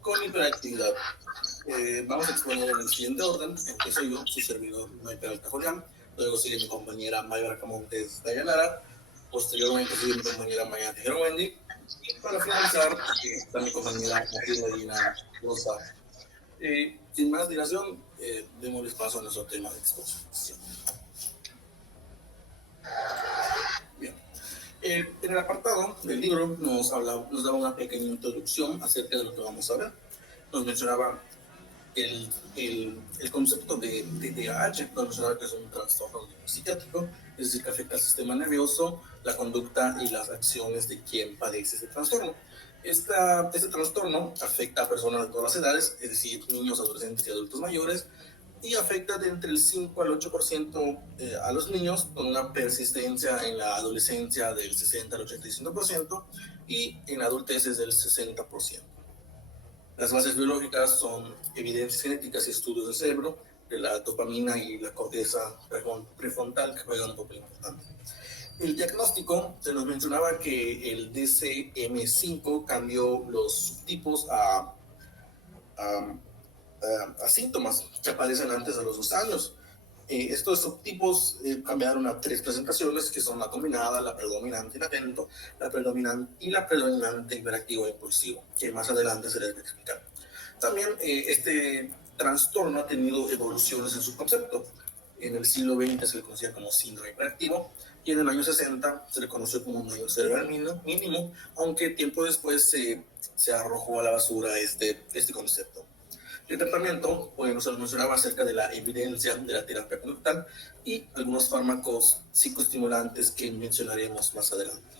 con hiperactividad. Vamos a exponer en el siguiente orden. Empiezo yo, su servidor Noé Peralta Julián, luego sigue mi compañera Mayra Camontes Dayanara, posteriormente sigue mi compañera Maya Tejero Wendy, y para finalizar está mi compañera María Medina Rosa. Sin más dilación, démosle paso a nuestro tema de exposición. Bien. En el apartado del libro nos daba una pequeña introducción acerca de lo que vamos a ver. Nos mencionaba el concepto de TDAH, nos mencionaba que es un trastorno psiquiátrico, es decir, que afecta al sistema nervioso, la conducta y las acciones de quien padece ese trastorno. Este trastorno afecta a personas de todas las edades, es decir, niños, adolescentes y adultos mayores, y afecta de entre el 5 al 8% a los niños, con una persistencia en la adolescencia del 60 al 85% y en la adultez es del 60%. Las bases biológicas son evidencias genéticas y estudios del cerebro, de la dopamina y la corteza prefrontal, que juegan un papel importante. El diagnóstico se nos mencionaba que el DSM-5 cambió los subtipos a síntomas que aparecen antes de los 2 años. Estos subtipos cambiaron a 3 presentaciones, que son la combinada, la predominante latente, la predominante hiperactivo e impulsivo, que más adelante se les va a explicar. También este trastorno ha tenido evoluciones en su concepto. En el siglo XX se le conocía como síndrome hiperactivo, y en el año 60 se le conoció como un daño cerebral mínimo, aunque tiempo después se arrojó a la basura este concepto. El tratamiento, bueno, se nos mencionaba acerca de la evidencia de la terapia conductual y algunos fármacos psicoestimulantes que mencionaremos más adelante.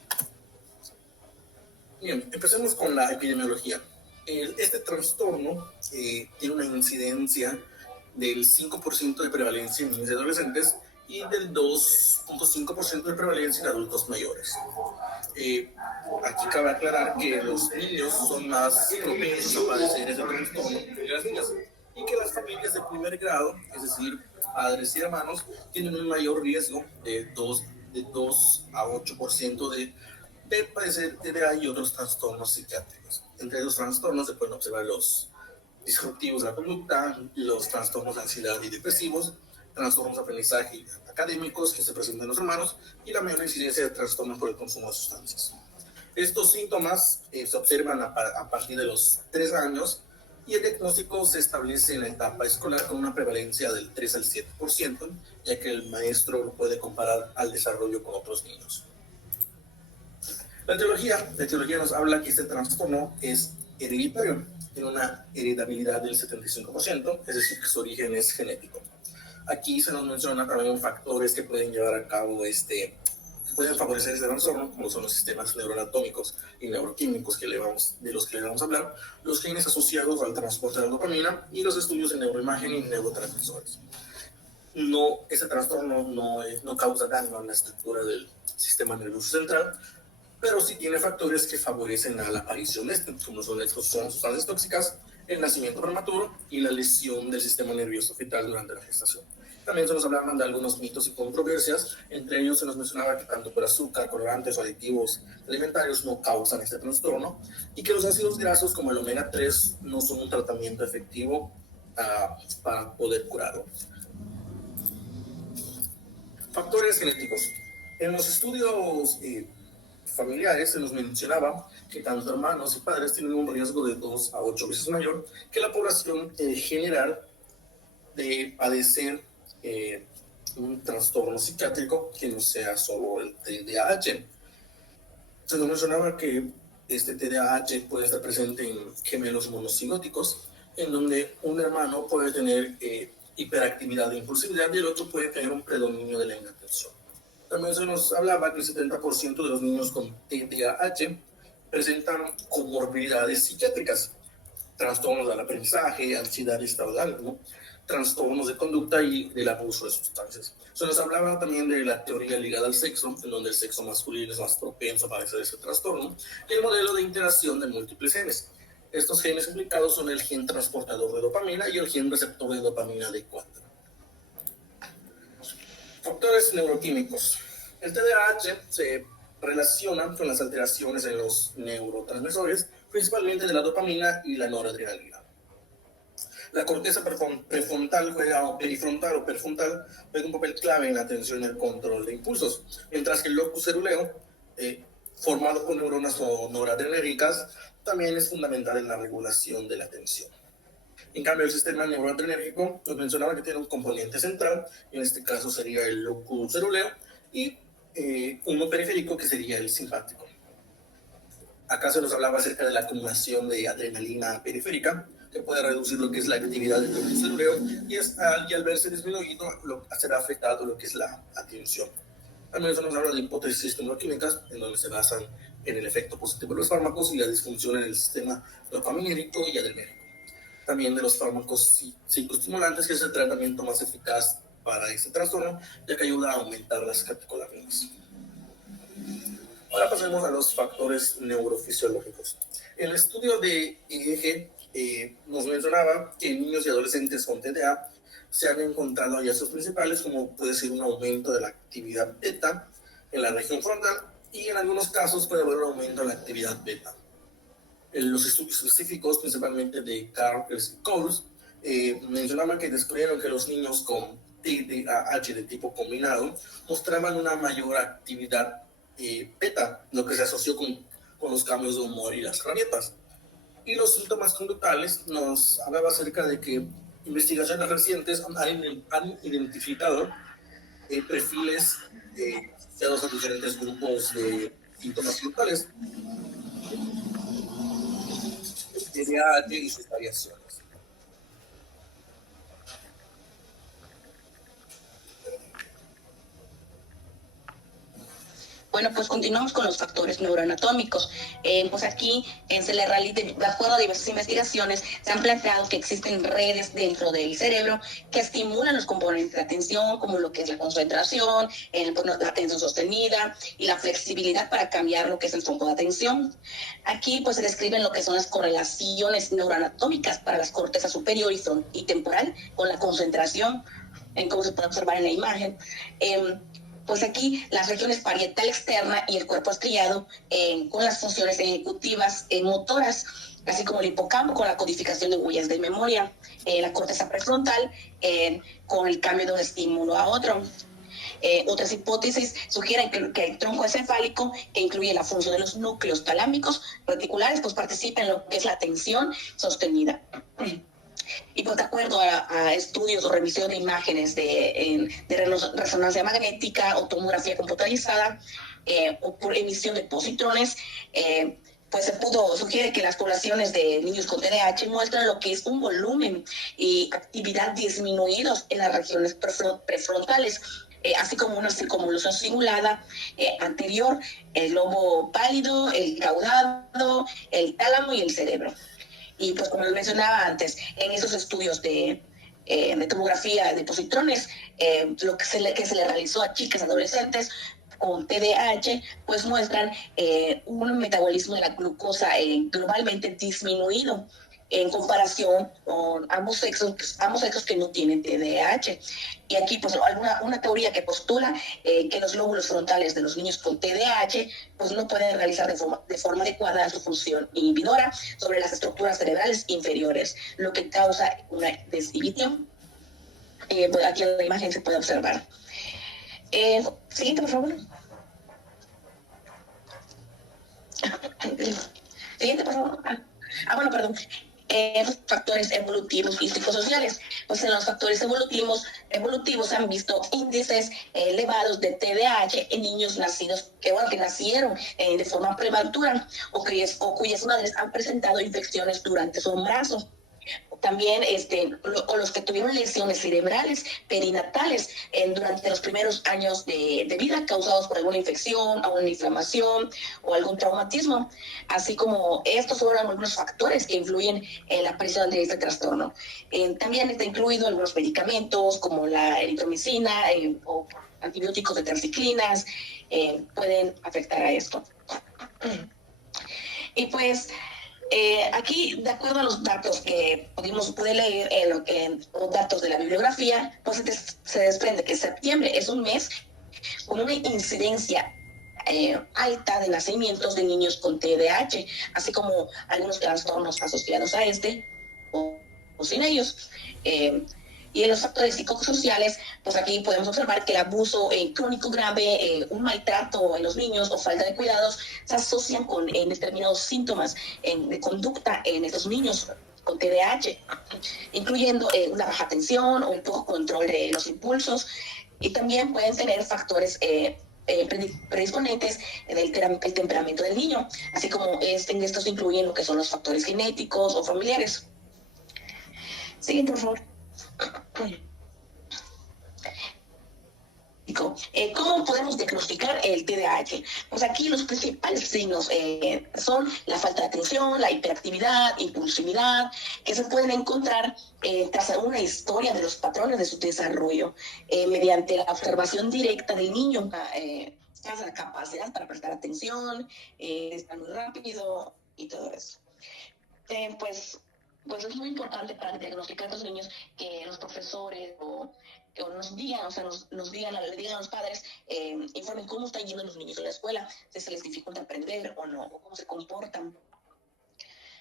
Bien, empecemos con la epidemiología. Este trastorno tiene una incidencia del 5% de prevalencia en niños y adolescentes y del 2.5% de prevalencia en adultos mayores. Aquí cabe aclarar que los niños son más propensos a padecer ese trastorno que las niñas, y que las familias de primer grado, es decir, padres y hermanos, tienen un mayor riesgo de 2 a 8% de padecer TDA y otros trastornos psiquiátricos. Entre los trastornos se pueden observar los disruptivos de la conducta, los trastornos de ansiedad y depresivos, trastornos de aprendizaje académicos que se presentan en los hermanos, y la mayor incidencia de trastornos por el consumo de sustancias. Estos síntomas se observan a partir de los 3 años, y el diagnóstico se establece en la etapa escolar con una prevalencia del 3 al 7%, ya que el maestro lo puede comparar al desarrollo con otros niños. La etiología nos habla que este trastorno es hereditario, tiene una heredabilidad del 75%, es decir, que su origen es genético. Aquí se nos menciona también factores que pueden llevar a cabo que pueden favorecer este trastorno, como son los sistemas neuroanatómicos y neuroquímicos de los que le vamos a hablar, los genes asociados al transporte de la dopamina y los estudios de neuroimagen y neurotransmisores. Este trastorno no causa daño a la estructura del sistema nervioso central, pero sí tiene factores que favorecen a la aparición de como son las sustancias tóxicas, el nacimiento prematuro y la lesión del sistema nervioso fetal durante la gestación. También se nos hablaban de algunos mitos y controversias, entre ellos se nos mencionaba que tanto por azúcar, colorantes o aditivos alimentarios no causan este trastorno, y que los ácidos grasos como el omega 3 no son un tratamiento efectivo para poder curarlo. Factores genéticos. En los estudios familiares se nos mencionaba que tanto hermanos y padres tienen un riesgo de 2 a 8 veces mayor que la población general de padecer un trastorno psiquiátrico que no sea solo el TDAH. Se nos mencionaba que este TDAH puede estar presente en gemelos monocigóticos, en donde un hermano puede tener hiperactividad e impulsividad y el otro puede tener un predominio de la inatención. También se nos hablaba que el 70% de los niños con TDAH presentan comorbilidades psiquiátricas, trastornos del aprendizaje, ansiedad y estado de ánimo, trastornos de conducta y del abuso de sustancias. Se nos hablaba también de la teoría ligada al sexo, en donde el sexo masculino es más propenso a padecer ese trastorno, y el modelo de interacción de múltiples genes. Estos genes implicados son el gen transportador de dopamina y el gen receptor de dopamina D4. Factores neuroquímicos. El TDAH se relaciona con las alteraciones en los neurotransmisores, principalmente de la dopamina y la noradrenalina. La corteza prefrontal o prefrontal juega un papel clave en la atención y el control de impulsos, mientras que el locus ceruleo, formado por neuronas o noradrenérgicas, también es fundamental en la regulación de la atención. En cambio, el sistema neuroadrenérgico nos mencionaba que tiene un componente central, en este caso sería el locus ceruleo, y uno periférico que sería el simpático. Acá se nos hablaba acerca de la acumulación de adrenalina periférica, que puede reducir lo que es la actividad del locus ceruleo y al verse disminuido será afectado lo que es la atención. También se nos habla de hipótesis neuroquímicas, en donde se basan en el efecto positivo de los fármacos y la disfunción en el sistema dopaminérgico y adrenérgico. También de los fármacos psicoestimulantes, que es el tratamiento más eficaz para este trastorno, ya que ayuda a aumentar las catecolaminas. Ahora pasemos a los factores neurofisiológicos. El estudio de EEG nos mencionaba que en niños y adolescentes con TDA se han encontrado hallazgos principales, como puede ser un aumento de la actividad beta en la región frontal, y en algunos casos puede haber un aumento en la actividad beta. Los estudios específicos, principalmente de Carpers y Coles, mencionaban que descubrieron que los niños con TDAH de tipo combinado mostraban una mayor actividad beta, lo que se asoció con los cambios de humor y las rabietas. Y los síntomas conductuales nos hablaba acerca de que investigaciones recientes han identificado perfiles asociados a diferentes grupos de síntomas conductuales, TDAH y sus variaciones. Bueno, pues continuamos con los factores neuroanatómicos. Pues aquí se le realiza, de acuerdo a diversas investigaciones, se han planteado que existen redes dentro del cerebro que estimulan los componentes de atención, como lo que es la concentración, la atención sostenida y la flexibilidad para cambiar lo que es el foco de atención. Aquí pues se describen lo que son las correlaciones neuroanatómicas para las cortezas superior y temporal con la concentración, como se puede observar en la imagen. Pues aquí las regiones parietal externa y el cuerpo estriado con las funciones ejecutivas motoras, así como el hipocampo con la codificación de huellas de memoria, la corteza prefrontal con el cambio de un estímulo a otro. Otras hipótesis sugieren que el tronco encefálico, que incluye la función de los núcleos talámicos reticulares, pues participa en lo que es la atención sostenida. Y pues de acuerdo a estudios o revisión de imágenes de resonancia magnética o tomografía computarizada o por emisión de positrones, pues sugiere que las poblaciones de niños con TDAH muestran lo que es un volumen y actividad disminuidos en las regiones prefrontales, así como una circunvolución simulada anterior, el lobo pálido, el caudado, el tálamo y el cerebro. Y pues como les mencionaba antes, en esos estudios de tomografía de positrones, lo que se le realizó a chicas adolescentes con TDAH, pues muestran un metabolismo de la glucosa globalmente disminuido en comparación con ambos sexos que no tienen TDAH. Y aquí pues una teoría que postula que los lóbulos frontales de los niños con TDAH pues no pueden realizar de forma adecuada su función inhibidora sobre las estructuras cerebrales inferiores, lo que causa una desinhibición. Pues aquí en la imagen se puede observar. Siguiente, por favor. Siguiente, por favor. Bueno, perdón. Factores evolutivos y psicosociales. Pues en los factores evolutivos se han visto índices elevados de TDAH en niños nacidos que nacieron de forma prematura o cuyas madres han presentado infecciones durante su embarazo. También o los que tuvieron lesiones cerebrales perinatales durante los primeros años de vida causados por alguna infección, alguna inflamación o algún traumatismo, así como estos son algunos factores que influyen en la aparición de este trastorno. También está incluido algunos medicamentos como la eritromicina o antibióticos de tetraciclinas pueden afectar a esto. Y pues aquí, de acuerdo a los datos que pude leer en los datos de la bibliografía, pues se desprende que septiembre es un mes con una incidencia alta de nacimientos de niños con TDAH, así como algunos trastornos asociados a este o sin ellos. Y en los factores psicosociales, pues aquí podemos observar que el abuso crónico grave, un maltrato en los niños o falta de cuidados se asocian con determinados síntomas de conducta en estos niños con TDAH, incluyendo una baja atención o un poco control de los impulsos, y también pueden tener factores predisponentes del el temperamento del niño, así como en estos incluyen lo que son los factores genéticos o familiares. Siguiente, por favor. ¿Cómo podemos diagnosticar el TDAH? Pues aquí los principales signos son la falta de atención, la hiperactividad, impulsividad, que se pueden encontrar tras una historia de los patrones de su desarrollo mediante la observación directa del niño, la capacidad para prestar atención, estar muy rápido y todo eso. Pues pues es muy importante para diagnosticar a los niños que los profesores o nos digan, o sea, nos digan, le digan a los padres, informen cómo están yendo los niños en la escuela, si se les dificulta aprender o no, o cómo se comportan.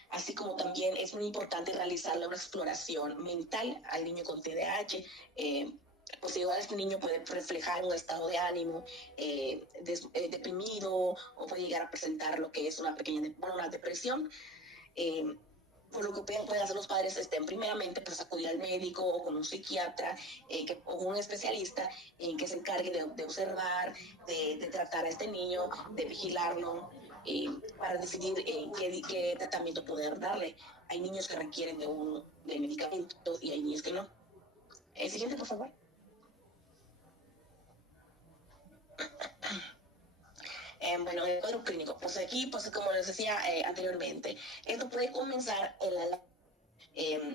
Así como también es muy importante realizar una exploración mental al niño con TDAH. Pues igual este niño puede reflejar un estado de ánimo deprimido, o puede llegar a presentar lo que es una pequeña una depresión. Por lo que pueden hacer los padres, primeramente, pues acudir al médico o con un psiquiatra o un especialista que se encargue de observar, de tratar a este niño, de vigilarlo, para decidir qué tratamiento poder darle. Hay niños que requieren de medicamentos y hay niños que no. Siguiente, por favor. Bueno, el cuadro clínico, pues aquí, pues como les decía anteriormente, esto puede comenzar en la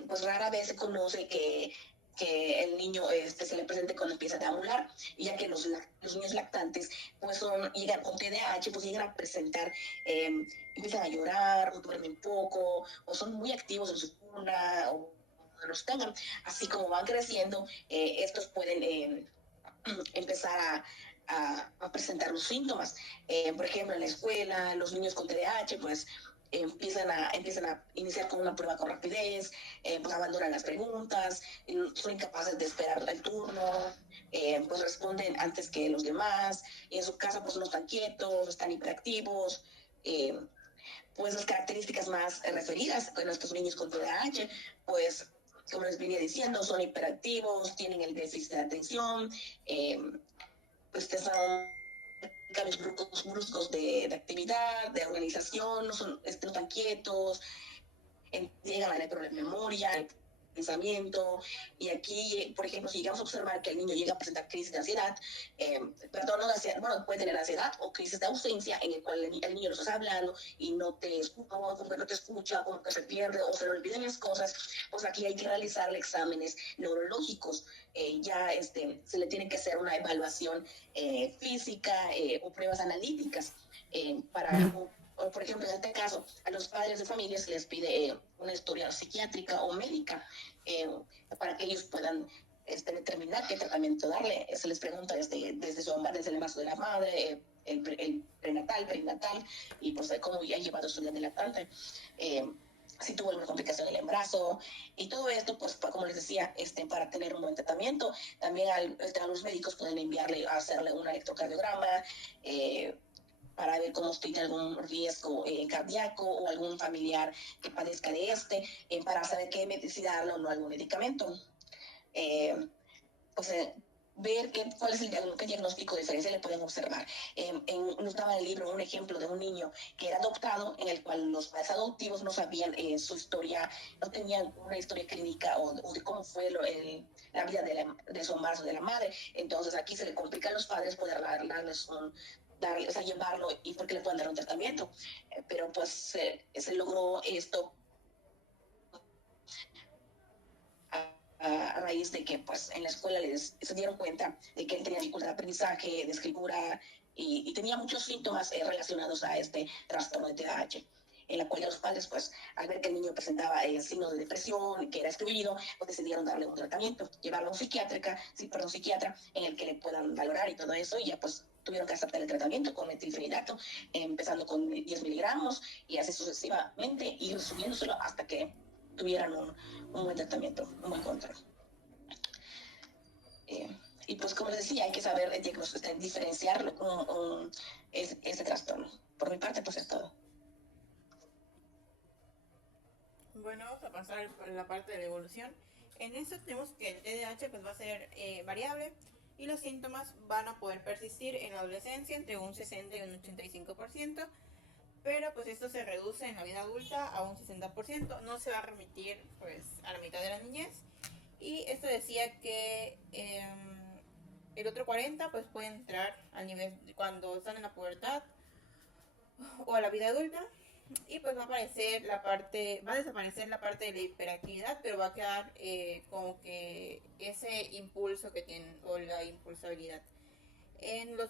pues rara vez se conoce que el niño se le presente cuando empieza a deambular, ya que los niños lactantes pues llegan con TDAH, pues llegan a presentar, empiezan a llorar o duermen poco o son muy activos en su cuna o los tengan. Así como van creciendo, estos pueden empezar a presentar los síntomas. Por ejemplo, en la escuela, los niños con TDAH, pues empiezan a iniciar con una prueba con rapidez, pues abandonan las preguntas, son incapaces de esperar el turno, pues responden antes que los demás, y en su casa pues no están quietos, están hiperactivos. Pues las características más referidas con estos niños con TDAH, pues como les venía diciendo, son hiperactivos, tienen el déficit de atención, pues son cambios bruscos de actividad, de organización, no están quietos, llegan a tener problemas de memoria, pensamiento. Y aquí, por ejemplo, si llegamos a observar que el niño llega a presentar crisis de ansiedad, no de ansiedad, bueno, puede tener ansiedad o crisis de ausencia, en el cual el niño lo está hablando y no te escucha, como que se pierde o se le olvidan las cosas, pues aquí hay que realizarle exámenes neurológicos. Ya se le tiene que hacer una evaluación física o pruebas analíticas para o por ejemplo, en este caso, a los padres de familia se les pide una historia psiquiátrica o médica para que ellos puedan determinar qué tratamiento darle. Se les pregunta desde el embarazo de la madre, el perinatal, y pues cómo ya ha llevado su vida de lactante. Si tuvo alguna complicación en el embarazo, y todo esto, pues como les decía, para tener un buen tratamiento. También a los médicos pueden enviarle a hacerle un electrocardiograma, para ver cómo tiene algún riesgo cardíaco o algún familiar que padezca de para saber qué medicina darle o no algún medicamento. Pues ver cuál es qué diagnóstico diferencial le pueden observar. Nos daba en el libro un ejemplo de un niño que era adoptado, en el cual los padres adoptivos no sabían su historia, no tenían una historia clínica o de cómo fue la vida de su embarazo de la madre. Entonces aquí se le complica a los padres poder darles llevarlo y porque le puedan dar un tratamiento. Pero pues se logró esto a raíz de que pues en la escuela se dieron cuenta de que él tenía dificultad de aprendizaje, de escritura, y tenía muchos síntomas relacionados a este trastorno de TDAH, en la cual los padres, pues, al ver que el niño presentaba signos de depresión, que era excluido, pues decidieron darle un tratamiento, llevarlo a un psiquiatra, en el que le puedan valorar y todo eso, y ya pues tuvieron que aceptar el tratamiento con metilfenidato, empezando con 10 miligramos y así sucesivamente, ir subiéndoselo hasta que tuvieran un buen tratamiento, un buen control. Y pues como les decía, hay que saber diferenciar ese trastorno. Por mi parte, pues es todo. Bueno, vamos a pasar por la parte de la evolución. En esto tenemos que el TDAH pues va a ser variable y los síntomas van a poder persistir en la adolescencia entre un 60 y un 85%, pero pues esto se reduce en la vida adulta a un 60%, no se va a remitir pues a la mitad de la niñez. Y esto decía que el otro 40 pues puede entrar al nivel cuando están en la pubertad o a la vida adulta. Y pues va a desaparecer la parte de la hiperactividad, pero va a quedar como que ese impulso que tienen o la impulsabilidad. En los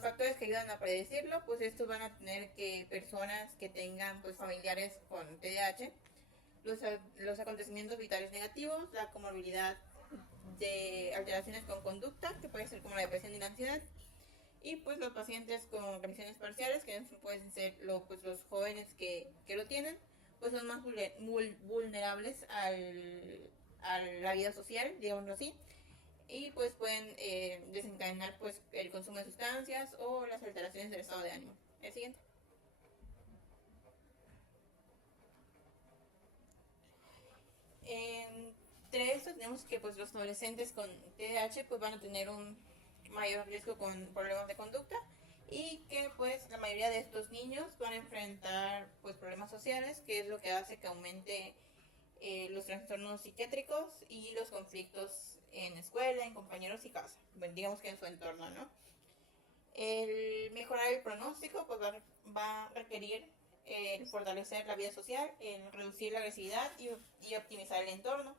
factores que ayudan a predecirlo, pues estos van a tener que personas que tengan pues familiares con TDAH, los acontecimientos vitales negativos, la comorbilidad de alteraciones con conducta, que puede ser como la depresión y la ansiedad, y pues los pacientes con remisiones parciales, que pueden ser pues, los jóvenes que lo tienen, pues son más vulnerables a la vida social, digámoslo así, y pues pueden desencadenar pues el consumo de sustancias o las alteraciones del estado de ánimo. El siguiente. Entre esto tenemos que pues los adolescentes con TDAH pues van a tener un mayor riesgo con problemas de conducta y que pues la mayoría de estos niños van a enfrentar pues problemas sociales, que es lo que hace que aumente los trastornos psiquiátricos y los conflictos en escuela, en compañeros y casa, bueno, digamos que en su entorno, ¿no? El mejorar el pronóstico pues va a requerir fortalecer la vida social, reducir la agresividad y optimizar el entorno.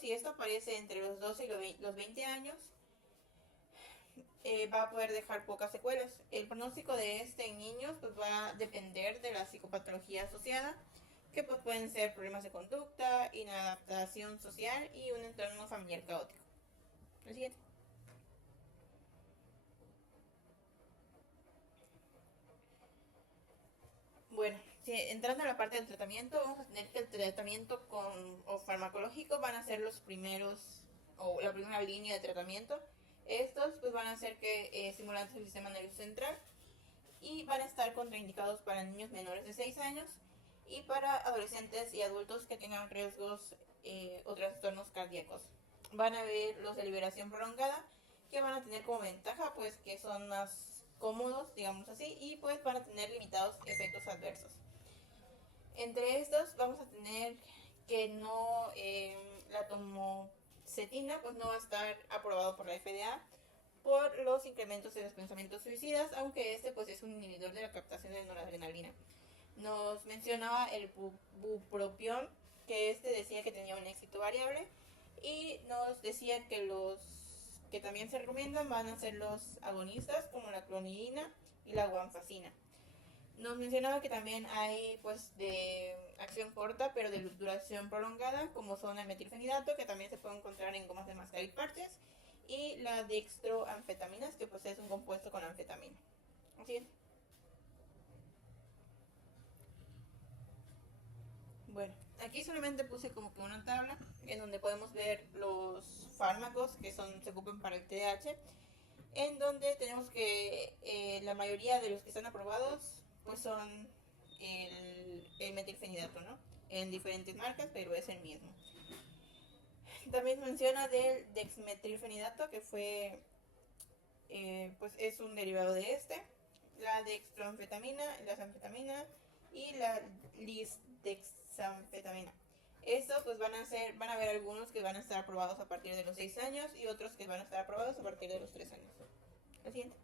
Si esto aparece entre los 12 y los 20 años, va a poder dejar pocas secuelas. El pronóstico de este en niños pues, va a depender de la psicopatología asociada, que pues, pueden ser problemas de conducta, inadaptación social y un entorno familiar caótico. El siguiente. Bueno, entrando a la parte del tratamiento, vamos a tener que el tratamiento o farmacológico van a ser los primeros, o la primera línea de tratamiento. Estos pues van a ser que estimulantes del sistema nervioso central y van a estar contraindicados para niños menores de 6 años y para adolescentes y adultos que tengan riesgos o trastornos cardíacos. Van a haber los de liberación prolongada, que van a tener como ventaja pues que son más cómodos, digamos así, y pues van a tener limitados efectos adversos. Entre estos vamos a tener que no la tomocetina pues no va a estar aprobado por la FDA por los incrementos de los pensamientos suicidas, aunque este pues es un inhibidor de la captación de noradrenalina. Nos mencionaba el bupropión, que este decía que tenía un éxito variable, y nos decía que los que también se recomiendan van a ser los agonistas como la clonidina y la guanfacina. Nos mencionaba que también hay pues de acción corta pero de duración prolongada, como son el metilfenidato, que también se puede encontrar en gomas de mascar y parches, y la dextroanfetaminas, que pues es un compuesto con anfetamina. Así. Bueno, aquí solamente puse como que una tabla en donde podemos ver los fármacos que se ocupan para el TDAH, en donde tenemos que la mayoría de los que están aprobados pues son el metilfenidato, ¿no? En diferentes marcas, pero es el mismo. También menciona del dexmetilfenidato, que fue pues es un derivado de este, la dextroanfetamina, las anfetaminas y la lisdexanfetamina. Estos pues van a haber algunos que van a estar aprobados a partir de los 6 años y otros que van a estar aprobados a partir de los 3 años. La siguiente.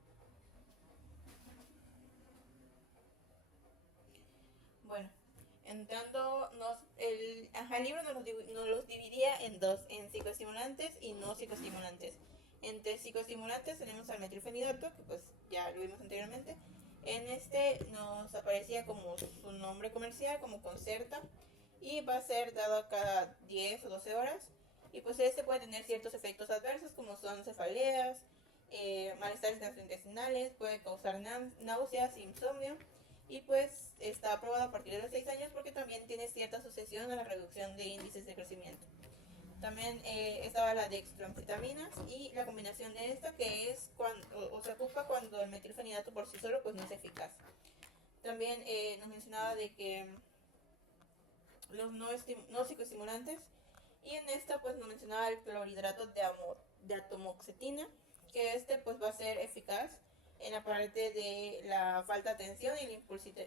Bueno, entrando, el libro nos los dividía en dos, en psicoestimulantes y no psicoestimulantes. Entre psicoestimulantes tenemos al metilfenidato, que pues ya lo vimos anteriormente. En este nos aparecía como su nombre comercial, como Concerta, y va a ser dado cada 10 o 12 horas. y pues este puede tener ciertos efectos adversos como son cefaleas, malestares gastrointestinales, puede causar náuseas, insomnio, y pues está aprobado a partir de los 6 años porque también tiene cierta asociación a la reducción de índices de crecimiento. También estaba la dextroanfetaminas y la combinación de esta que es cuando, o se ocupa cuando el metilfenidato por sí solo pues no es eficaz. También nos mencionaba de que los no psicoestimulantes, y en esta pues nos mencionaba el clorhidrato de atomoxetina, que este pues va a ser eficaz en la parte de la falta de atención y la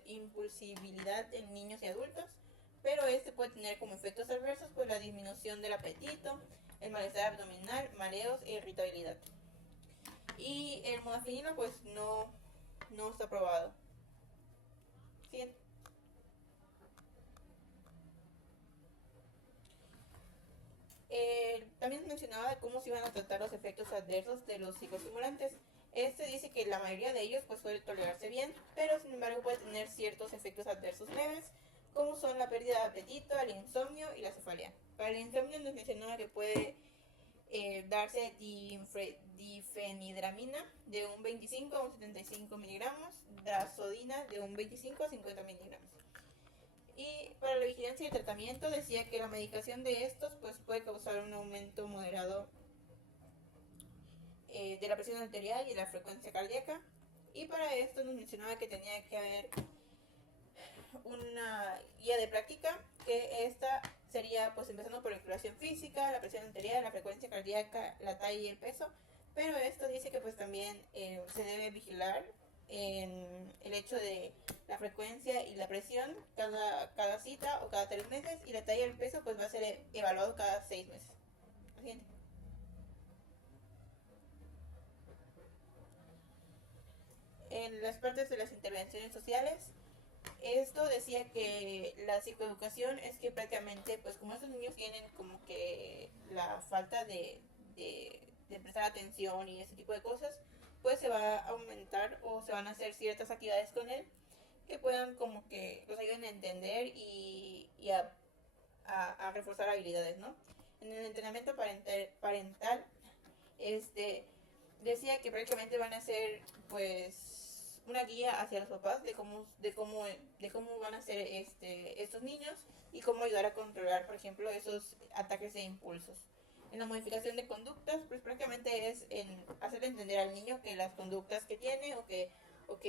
impulsibilidad en niños y adultos, pero este puede tener como efectos adversos pues la disminución del apetito, el malestar abdominal, mareos e irritabilidad. Y el modafinilo pues no está aprobado. Siguiente. También mencionaba de cómo se iban a tratar los efectos adversos de los psicoestimulantes. Este dice que la mayoría de ellos pues suele tolerarse bien, pero sin embargo puede tener ciertos efectos adversos leves, como son la pérdida de apetito, el insomnio y la cefalea. Para el insomnio nos mencionaba que puede darse difenidramina de un 25 a un 75 miligramos, drazodina de un 25 a 50 miligramos. Y para la vigilancia y tratamiento decía que la medicación de estos pues puede causar un aumento moderado de la presión arterial y de la frecuencia cardíaca. Y para esto nos mencionaba que tenía que haber una guía de práctica, que esta sería pues empezando por la exploración física, la presión arterial, la frecuencia cardíaca, la talla y el peso. Pero esto dice que pues también se debe vigilar en el hecho de la frecuencia y la presión cada cita o cada 3 meses, y la talla y el peso pues va a ser evaluado cada 6 meses. Siguiente. En las partes de las intervenciones sociales, esto decía que la psicoeducación es que prácticamente pues como estos niños tienen como que la falta de prestar atención y ese tipo de cosas, pues se va a aumentar o se van a hacer ciertas actividades con él que puedan como que los ayuden a entender y a reforzar habilidades, ¿no? En el entrenamiento parental decía que prácticamente van a ser pues una guía hacia los papás de cómo van a ser estos niños y cómo ayudar a controlar, por ejemplo, esos ataques de impulsos. En la modificación de conductas, pues prácticamente es en hacerle entender al niño que las conductas que tiene o que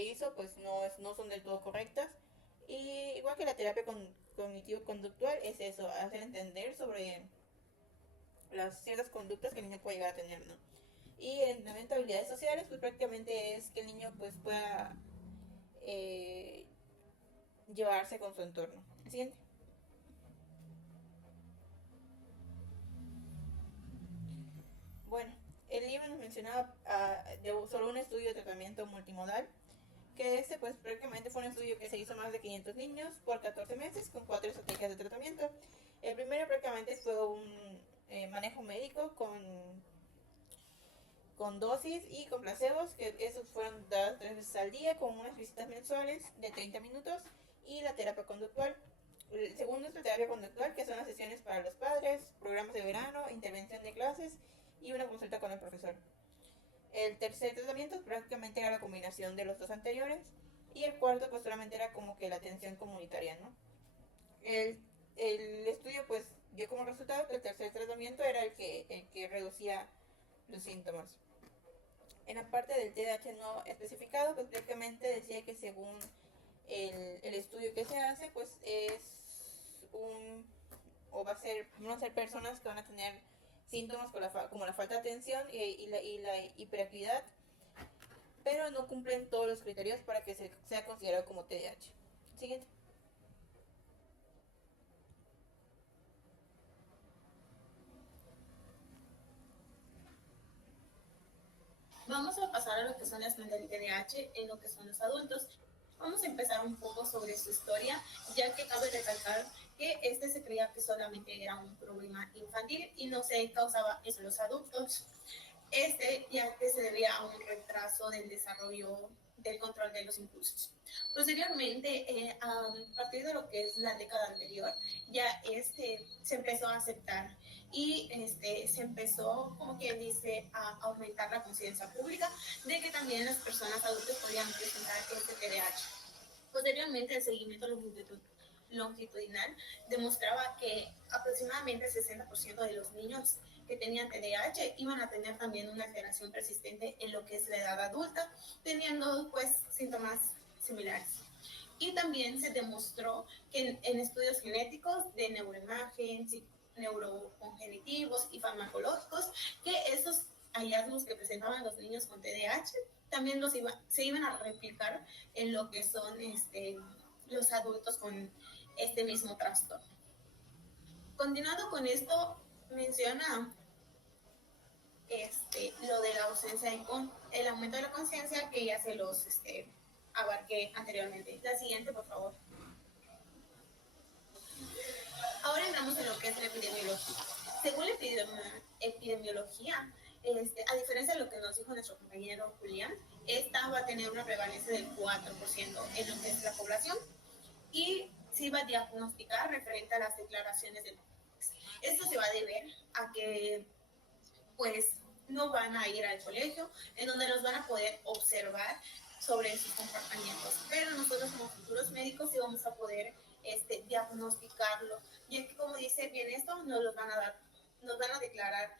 hizo pues no son del todo correctas. Y igual que la terapia cognitivo-conductual es eso, hacer entender sobre las ciertas conductas que el niño puede llegar a tener, ¿no? Y el entrenamiento de habilidades sociales pues prácticamente es que el niño pues pueda llevarse con su entorno. Siguiente. Bueno, el libro nos mencionaba sobre un estudio de tratamiento multimodal, que pues prácticamente fue un estudio que se hizo a más de 500 niños por 14 meses con 4 estrategias de tratamiento. El primero prácticamente fue un manejo médico con dosis y con placebos, que esos fueron dados 3 veces al día con unas visitas mensuales de 30 minutos, y la terapia conductual. El segundo es la terapia conductual, que son las sesiones para los padres, programas de verano, intervención de clases y una consulta con el profesor. El tercer tratamiento prácticamente era la combinación de los dos anteriores, y el cuarto pues solamente era como que la atención comunitaria, ¿no? El estudio pues dio como resultado que el tercer tratamiento era el que reducía los síntomas. En la parte del TDAH no especificado, pues prácticamente decía que según el estudio que se hace, pues van a ser personas que van a tener síntomas como la falta de atención y la hiperactividad, pero no cumplen todos los criterios para que sea considerado como TDAH. Siguiente. Vamos a pasar a lo que son las plantas del TDAH en lo que son los adultos. Vamos a empezar un poco sobre su historia, ya que cabe recalcar que se creía que solamente era un problema infantil y no se causaba en los adultos. Ya que se debía a un retraso del desarrollo del control de los impulsos. Posteriormente, a partir de lo que es la década anterior, ya se empezó a aceptar y se empezó, como quien dice, a aumentar la conciencia pública de que también las personas adultas podían presentar este TDAH. Posteriormente, el seguimiento longitudinal demostraba que aproximadamente el 60% de los niños que tenían TDAH iban a tener también una alteración persistente en lo que es la edad adulta, teniendo pues síntomas similares. Y también se demostró que en estudios genéticos de neuroimagen, neurocongenitivos y farmacológicos, que esos hallazgos que presentaban los niños con TDAH también se iban a replicar en lo que son los adultos con este mismo trastorno. Continuando con esto, menciona lo de la ausencia el aumento de la conciencia, que ya se los abarqué anteriormente. La siguiente, por favor. Ahora entramos en lo que es la epidemiología. Según la epidemiología, a diferencia de lo que nos dijo nuestro compañero Julián, esta va a tener una prevalencia del 4% en lo que es la población y se va a diagnosticar referente a las declaraciones del Esto se va a deber a que pues no van a ir al colegio, en donde los van a poder observar sobre sus comportamientos, pero nosotros como futuros médicos sí vamos a poder diagnosticarlo, y que como dice bien esto, nos van a declarar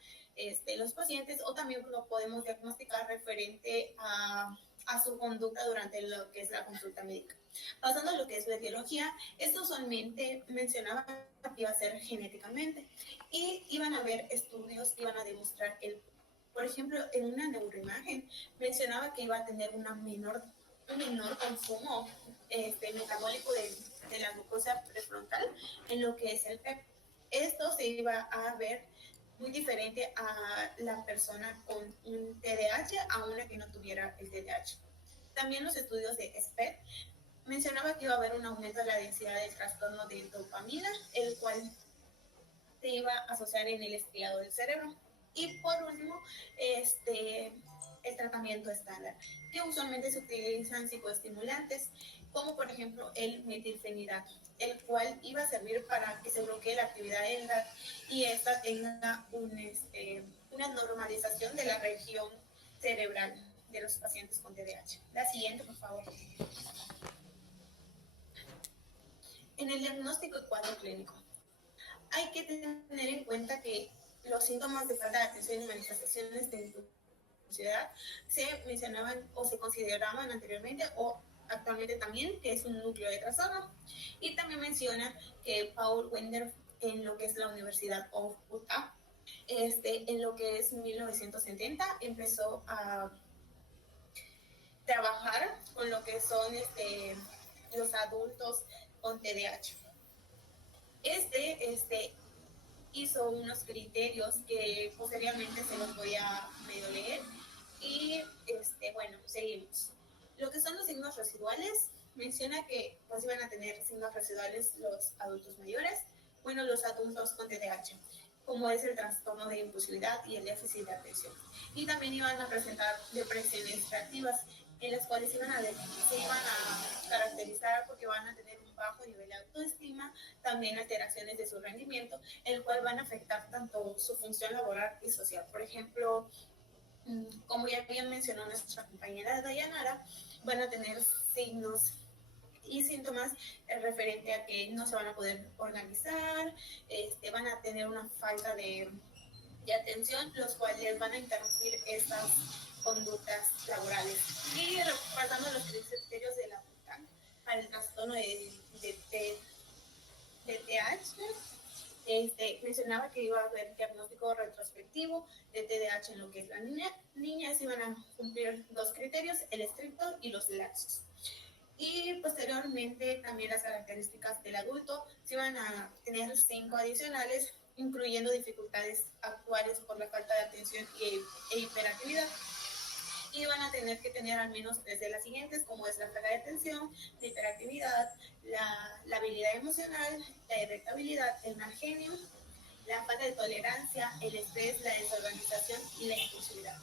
los pacientes, o también lo podemos diagnosticar referente a su conducta durante lo que es la consulta médica. Pasando a lo que es la etiología, esto usualmente mencionaba que iba a ser genéticamente y iban a haber estudios que iban a demostrar que, por ejemplo, en una neuroimagen mencionaba que iba a tener un menor consumo metabólico de la glucosa prefrontal en lo que es el PEP. Esto se iba a ver muy diferente a la persona con un TDAH a una que no tuviera el TDAH. También los estudios de SPED mencionaba que iba a haber un aumento de la densidad del trastorno de dopamina, el cual se iba a asociar en el estriado del cerebro. Y por último, el tratamiento estándar, que usualmente se utilizan psicoestimulantes, como por ejemplo el metilfenidato, el cual iba a servir para que se bloquee la actividad del GAD y esta tenga una normalización de la región cerebral de los pacientes con TDAH. La siguiente, por favor. En el diagnóstico y cuadro clínico, hay que tener en cuenta que los síntomas de falta de atención y manifestaciones de ansiedad se mencionaban o se consideraban anteriormente o actualmente también, que es un núcleo de trastorno. Y también menciona que Paul Wender, en lo que es la Universidad of Utah, en lo que es 1970, empezó a trabajar con lo que son los adultos con TDAH. Hizo unos criterios que posteriormente se los voy a medio leer y bueno, seguimos. Lo que son los signos residuales, menciona que pues iban a tener signos residuales los adultos mayores, bueno, los adultos con TDAH, como es el trastorno de impulsividad y el déficit de atención. Y también iban a presentar depresiones reactivas, en las cuales se iban a caracterizar porque van a tener un bajo nivel de autoestima, también alteraciones de su rendimiento, el cual van a afectar tanto su función laboral y social. Por ejemplo, como ya bien mencionó nuestra compañera Dayanara, van a tener signos y síntomas referente a que no se van a poder organizar, van a tener una falta de atención, los cuales van a interrumpir estas conductas laborales. Y repasando los criterios de la UTAN para el trastorno de TDAH, mencionaba que iba a haber diagnóstico retrospectivo de TDAH en lo que es la niña, se iban a cumplir dos criterios, el estricto y los laxos. Y posteriormente también las características del adulto se iban a tener 5 adicionales, incluyendo dificultades actuales por la falta de atención e hiperactividad. Y van a tener que tener al menos 3 de las siguientes, como es la falta de atención, la hiperactividad, la habilidad emocional, la irritabilidad, el mal genio, la falta de tolerancia, el estrés, la desorganización y la impulsividad.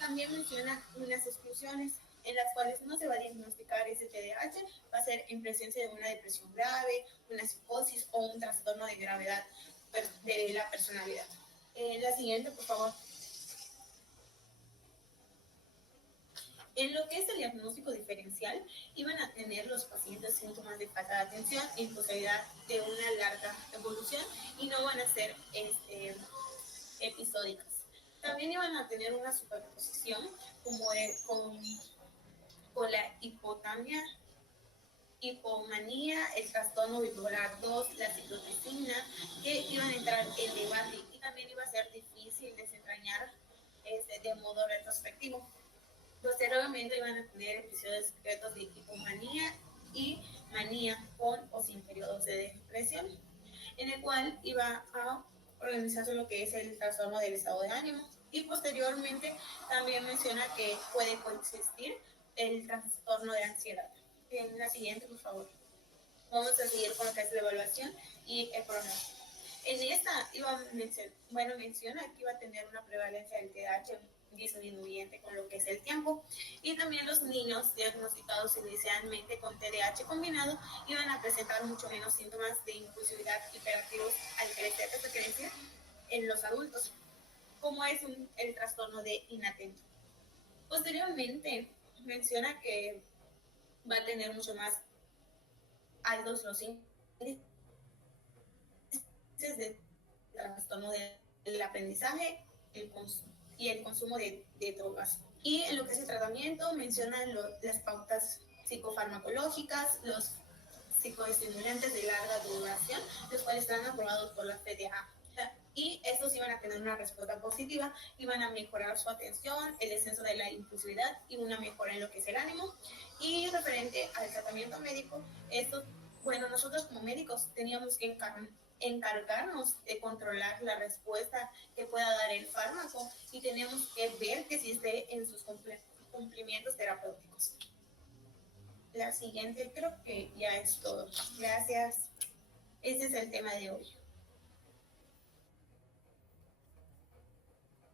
También menciona unas exclusiones, en las cuales no se va a diagnosticar ese TDAH, va a ser en presencia de una depresión grave, una psicosis o un trastorno de gravedad de la personalidad. La siguiente, por favor. En lo que es el diagnóstico diferencial, iban a tener los pacientes síntomas de falta de atención, imposibilidad de una larga evolución y no van a ser episódicas. También iban a tener una superposición como con la hipotamia, hipomanía, el trastorno bipolar 2, la ciclotimina, que iban a entrar en debate y también iba a ser difícil desentrañar de modo retrospectivo. Posteriormente iban a tener episodios secretos de hipomanía y manía con o sin periodos de depresión, en el cual iba a organizarse lo que es el trastorno del estado de ánimo. Y posteriormente también menciona que puede coexistir el trastorno de ansiedad. En la siguiente, por favor. Vamos a seguir con lo que es la evaluación y el pronóstico. En esta menciona que iba a tener una prevalencia del TDAH disminuyente con lo que es el tiempo, y también los niños diagnosticados inicialmente con TDAH combinado iban a presentar mucho menos síntomas de impulsividad hiperactivos al crecer. Esto quiere decir en los adultos, como es el trastorno de inatento. Posteriormente menciona que va a tener mucho más altos los índices de trastorno del aprendizaje y el consumo de drogas. Y en lo que es el tratamiento mencionan las pautas psicofarmacológicas, los psicoestimulantes de larga duración, los cuales están aprobados por la FDA. Y estos iban a tener una respuesta positiva, iban a mejorar su atención, el descenso de la impulsividad y una mejora en lo que es el ánimo. Y referente al tratamiento médico, nosotros como médicos teníamos que encargarnos de controlar la respuesta que pueda dar el fármaco y tenemos que ver que sí esté en sus cumplimientos terapéuticos. La siguiente creo que ya es todo. Gracias. Ese es el tema de hoy.